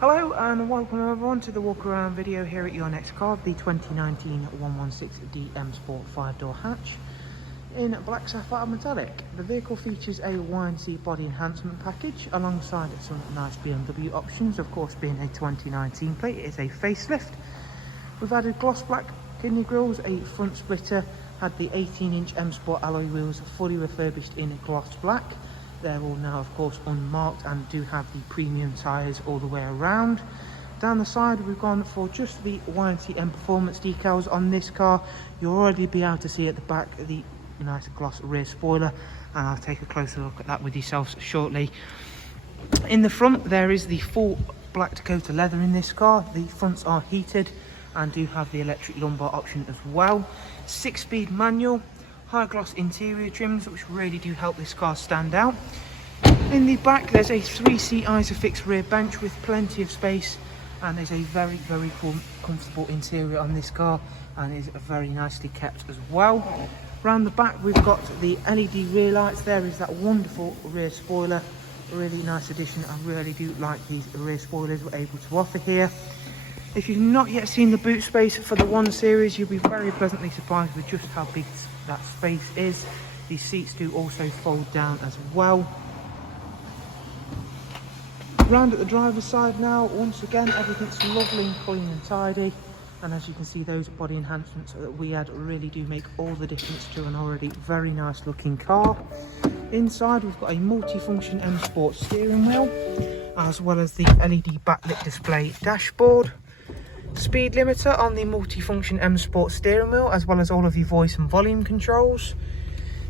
Hello and welcome everyone to the walk around video here at your next car, the 2019 116D M Sport 5-door hatch in black sapphire metallic. The vehicle features a YNC body enhancement package alongside some nice BMW options. Of course, being a 2019 plate, it is a facelift. We've added gloss black kidney grills, a front splitter, had the 18-inch M Sport alloy wheels fully refurbished in gloss black. They're all now of course unmarked and do have the premium tyres all the way around. Down the side we've gone for just the YNC Mperformance decals on this car. You'll already be able to see at the back the nice gloss rear spoiler, and I'll take a closer look at that with yourselves shortly. In the front there is the full black Dakota leather in this car. The fronts are heated and do have the electric lumbar option as well. 6-speed manual. High gloss interior trims which really do help this car stand out. In the back there's a 3-seat Isofix rear bench with plenty of space, and there's a very comfortable interior on this car, and is very nicely kept as well. Around the back we've got the LED rear lights. There is that wonderful rear spoiler, really nice addition. I really do like these rear spoilers we're able to offer here. If you've not yet seen the boot space for the 1 Series, you'll be very pleasantly surprised with just how big that space is. These seats do also fold down as well. Round at the driver's side now, once again everything's lovely and clean and tidy, and as you can see, those body enhancements that we add really do make all the difference to an already very nice looking car. Inside we've got a multi-function M Sport steering wheel, as well as the LED backlit display dashboard. Speed limiter on the multi-function M Sport steering wheel, as well as all of the voice and volume controls.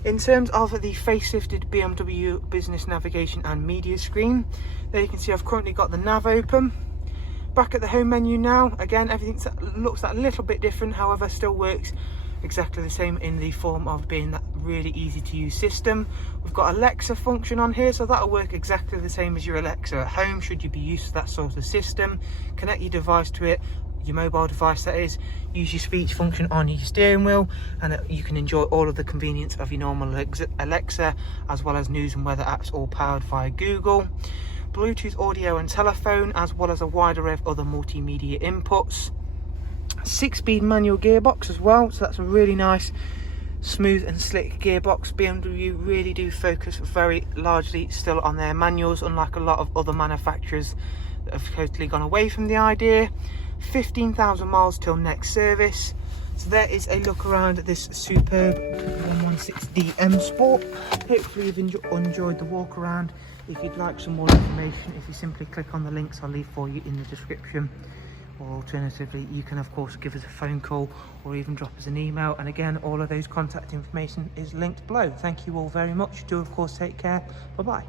In terms of the facelifted BMW business navigation and media screen, there you can see I've currently got the nav open. Back at the home menu now, again everything looks a little bit different, however still works exactly the same in the form of being that really easy to use system. We've got Alexa function on here, so that'll work exactly the same as your Alexa at home should you be used to that sort of system. Connect your device to it, your mobile device that is, use your speech function on your steering wheel, and you can enjoy all of the convenience of your normal Alexa, as well as news and weather apps all powered via Google. Bluetooth audio and telephone, as well as a wide array of other multimedia inputs. 6-speed manual gearbox as well, so that's a really nice smooth and slick gearbox. BMW really do focus very largely still on their manuals, unlike a lot of other manufacturers that have totally gone away from the idea. 15,000 miles till next service. So there is a look around at this superb 116D M Sport. Hopefully you've enjoyed the walk around. If you'd like some more information, if you simply click on the links I'll leave for you in the description, or alternatively you can of course give us a phone call or even drop us an email, and again all of those contact information is linked below. Thank you all very much. Do of course take care. Bye bye.